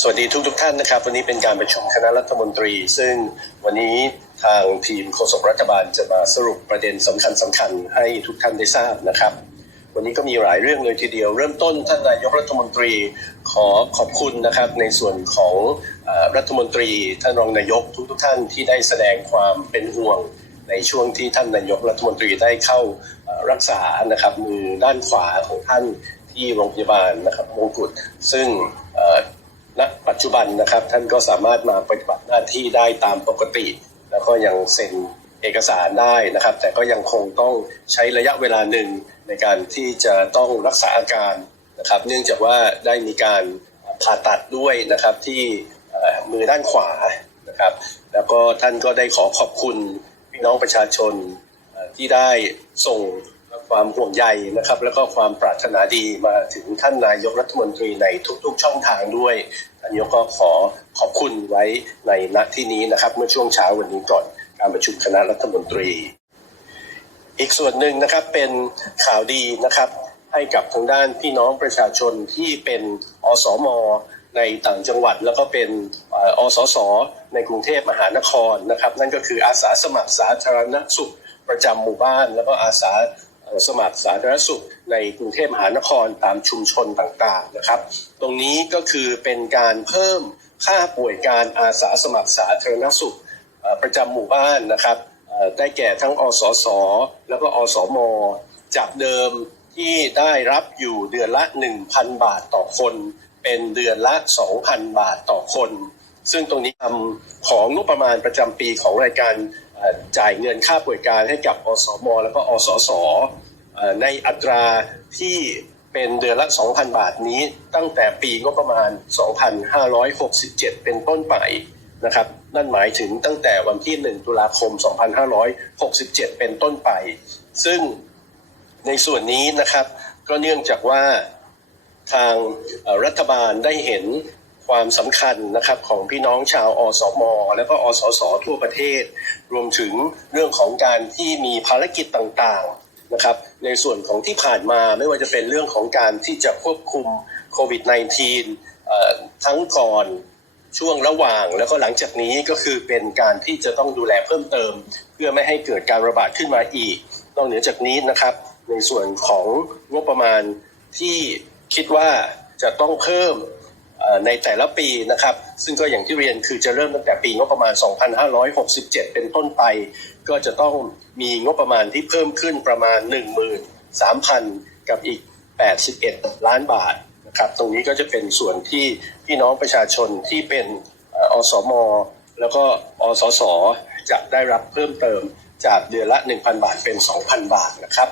สวัสดีทุกทุกท่านนะครับ วันนี้เป็นการประชุมคณะรัฐมนตรี ซึ่งวันนี้ทางทีมโฆษกรัฐบาลจะมาสรุปประเด็นสำคัญสำคัญให้ทุกท่านได้ทราบนะครับ วันนี้ก็มีหลายเรื่องเลยทีเดียว เริ่มต้นท่านนายกรัฐมนตรีขอขอบคุณนะครับ ในส่วนของอรัฐมนตรีท่านรองนายกทุกทุกท่านที่ได้แสดงความเป็นห่วงในช่วงที่ท่านนายกรัฐมนตรีได้เข้ารักษานะครับมือด้านขวาของท่านที่โรงพยาบาลนะครับมงกุฎซึ่ง ปัจจุบันนะครับ ท่านก็สามารถมาปฏิบัติหน้าที่ได้ตามปกติ แล้วก็ยังเซ็นเอกสารได้นะครับ แต่ก็ยังคงต้องใช้ระยะเวลาหนึ่งในการที่จะต้องรักษาอาการนะครับ เนื่องจากว่าได้มีการผ่าตัดด้วยนะครับที่มือด้านขวานะครับ แล้วก็ท่านก็ได้ขอขอบคุณพี่น้องประชาชนที่ได้ส่ง ความห่วงใยนะครับ แล้วก็ความปรารถนาดีมาถึงท่านนายกรัฐมนตรีในทุกๆ ช่องทางด้วยท่านนายกก็ขอขอบคุณไว้ในณที่นี้นะครับ เมื่อช่วงเช้าวันนี้ก่อนการประชุมคณะรัฐมนตรี อีกส่วนหนึ่งนะครับเป็นข่าวดีนะครับ ให้กับทางด้านพี่น้องประชาชนที่เป็นอสมในต่างจังหวัดแล้วก็เป็นเอ่อสส ในกรุงเทพมหานครนะครับ นั่นก็คืออาสาสมัครสาธารณสุขประจำหมู่บ้าน แล้วก็อาสา สมัครสาธารณสุขในกรุงเทพมหานครตามชุมชนต่างๆนะครับ ตรงนี้ก็คือเป็นการเพิ่มค่าป่วยการอาสาสมัครสาธารณสุขประจำหมู่บ้านนะครับได้แก่ทั้งอสส แล้วก็อสม จากเดิมที่ได้รับอยู่เดือนละ 1,000 บาทต่อคน เป็นเดือนละ 2,000 บาทต่อคน ซึ่งตรงนี้ทำของงบประมาณประจำปีของรายการ จ่ายเงินค่าป่วยการให้กับอสม แล้วก็อสสเอ่อในอัตราที่เป็นเดือนละ 2,000 บาทนี้ ตั้งแต่ปีงบประมาณ 2,567 เป็นต้นไปนะครับนั่นหมายถึงตั้งแต่วันที่ 1 ตุลาคม 2567 เป็นต้นไป ซึ่งในส่วนนี้นะครับ ก็เนื่องจากว่าทางรัฐบาลได้เห็น ความสำคัญนะครับของพี่น้องชาวอสม และก็อสสทั่วประเทศ รวมถึงเรื่องของการที่มีภารกิจต่างๆนะครับในส่วนของที่ผ่านมาไม่ว่าจะเป็นเรื่องของการที่จะควบคุมโควิด -19 ทั้งก่อนช่วงระหว่างแล้วก็หลังจากนี้ก็คือเป็นการที่จะต้องดูแลเพิ่มเติม เพื่อไม่ให้เกิดการระบาดขึ้นมาอีก นอกเหนือจากนี้นะครับในส่วนของงบประมาณที่คิดว่าจะต้องเพิ่ม ในแต่ละปีนะครับ ซึ่งก็อย่างที่เรียนคือจะเริ่มตั้งแต่ปีงบประมาณ 2567 เป็นต้นไป ก็จะต้องมีงบประมาณที่เพิ่มขึ้นประมาณ 13,000 กับอีก 81 ล้านบาทนะครับ ตรงนี้ก็จะเป็นส่วนที่พี่น้องประชาชนที่เป็นอ่ออสม แล้วก็อสส จะได้รับเพิ่มเติมจากเดือนละ 1,000 บาทเป็น 2,000 บาทนะครับ